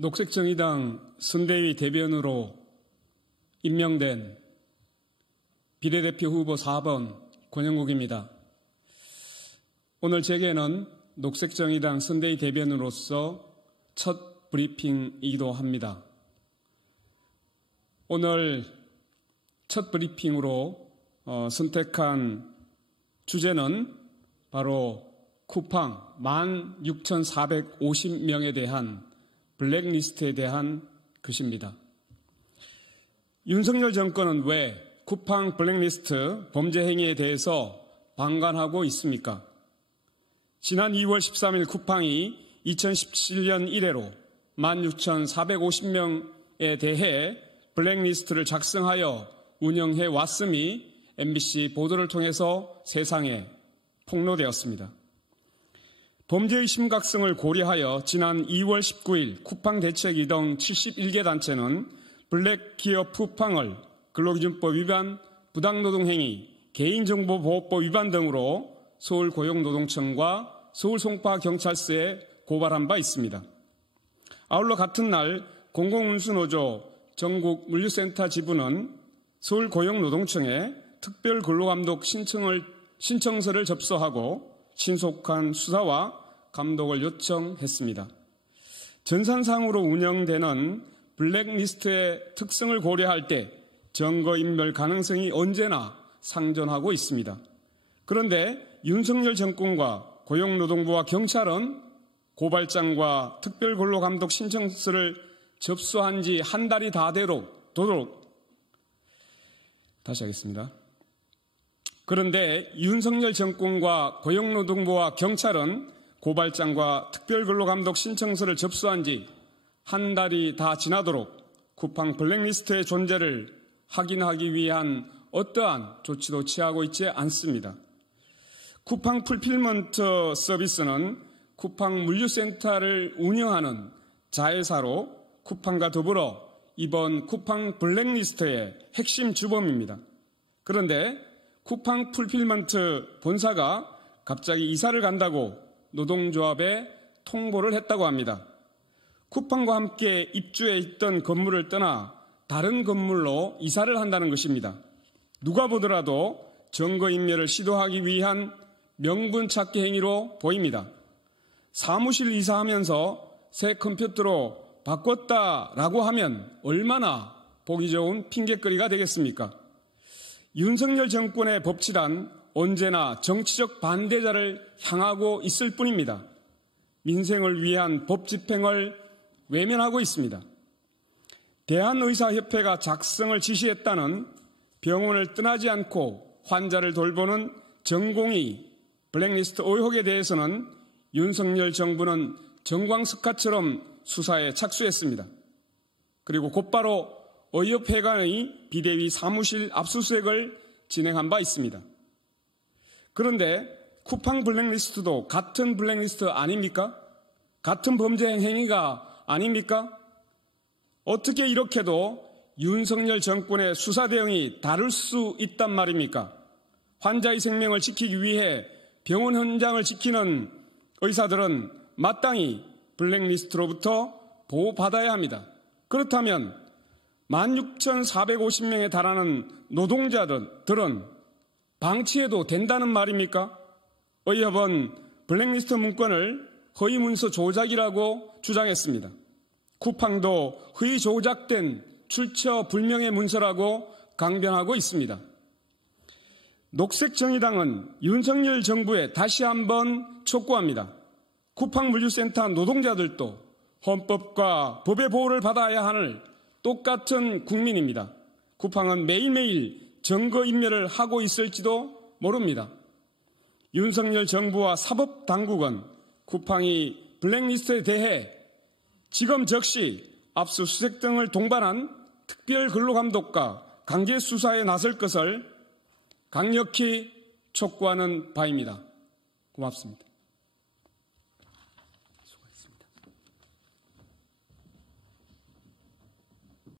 녹색정의당 선대위 대변으로 임명된 비례대표 후보 4번 권영국입니다. 오늘 제게는 녹색정의당 선대위 대변으로서 첫 브리핑이기도 합니다. 오늘 첫 브리핑으로 선택한 주제는 바로 쿠팡 16,450명에 대한 블랙리스트에 대한 것입니다. 윤석열 정권은 왜 쿠팡 블랙리스트 범죄 행위에 대해서 방관하고 있습니까? 지난 2월 13일 쿠팡이 2017년 이래로 16,450명에 대해 블랙리스트를 작성하여 운영해 왔음이 MBC 보도를 통해서 세상에 폭로되었습니다. 범죄의 심각성을 고려하여 지난 2월 19일 쿠팡 대책 이동 71개 단체는 블랙기업 쿠팡을 근로기준법 위반, 부당노동행위, 개인정보보호법 위반 등으로 서울고용노동청과 서울송파경찰서에 고발한 바 있습니다. 아울러 같은 날 공공운수노조 전국물류센터 지부는 서울고용노동청에 특별근로감독 신청서를 접수하고 신속한 수사와 감독을 요청했습니다. 전산상으로 운영되는 블랙리스트의 특성을 고려할 때 증거인멸 가능성이 언제나 상존하고 있습니다. 그런데 윤석열 정권과 고용노동부와 경찰은 고발장과 특별근로감독 신청서를 접수한 지 한 달이 다 되도록 다시 하겠습니다. 그런데 윤석열 정권과 고용노동부와 경찰은 고발장과 특별근로감독 신청서를 접수한 지 한 달이 다 지나도록 쿠팡 블랙리스트의 존재를 확인하기 위한 어떠한 조치도 취하고 있지 않습니다. 쿠팡 풀필먼트 서비스는 쿠팡 물류센터를 운영하는 자회사로 쿠팡과 더불어 이번 쿠팡 블랙리스트의 핵심 주범입니다. 그런데 쿠팡 풀필먼트 본사가 갑자기 이사를 간다고 노동조합에 통보를 했다고 합니다. 쿠팡과 함께 입주해 있던 건물을 떠나 다른 건물로 이사를 한다는 것입니다. 누가 보더라도 증거인멸을 시도하기 위한 명분 찾기 행위로 보입니다. 사무실 이사하면서 새 컴퓨터로 바꿨다라고 하면 얼마나 보기 좋은 핑계거리가 되겠습니까? 윤석열 정권의 법치란 언제나 정치적 반대자를 향하고 있을 뿐입니다. 민생을 위한 법 집행을 외면하고 있습니다. 대한의사협회가 작성을 지시했다는 병원을 떠나지 않고 환자를 돌보는 전공의 블랙리스트 의혹에 대해서는 윤석열 정부는 정광석화처럼 수사에 착수했습니다. 그리고 곧바로 의협회관의 비대위 사무실 압수수색을 진행한 바 있습니다. 그런데 쿠팡 블랙리스트도 같은 블랙리스트 아닙니까? 같은 범죄 행위가 아닙니까? 어떻게 이렇게도 윤석열 정권의 수사 대응이 다를 수 있단 말입니까? 환자의 생명을 지키기 위해 병원 현장을 지키는 의사들은 마땅히 블랙리스트로부터 보호받아야 합니다. 그렇다면 16,450명에 달하는 노동자들은 방치해도 된다는 말입니까? 의협은 블랙리스트 문건을 허위문서 조작이라고 주장했습니다. 쿠팡도 허위 조작된 출처 불명의 문서라고 강변하고 있습니다. 녹색정의당은 윤석열 정부에 다시 한번 촉구합니다. 쿠팡 물류센터 노동자들도 헌법과 법의 보호를 받아야 하는 똑같은 국민입니다. 쿠팡은 매일매일 증거인멸을 하고 있을지도 모릅니다. 윤석열 정부와 사법당국은 쿠팡이 블랙리스트에 대해 지금 즉시 압수수색 등을 동반한 특별근로감독과 강제수사에 나설 것을 강력히 촉구하는 바입니다. 고맙습니다.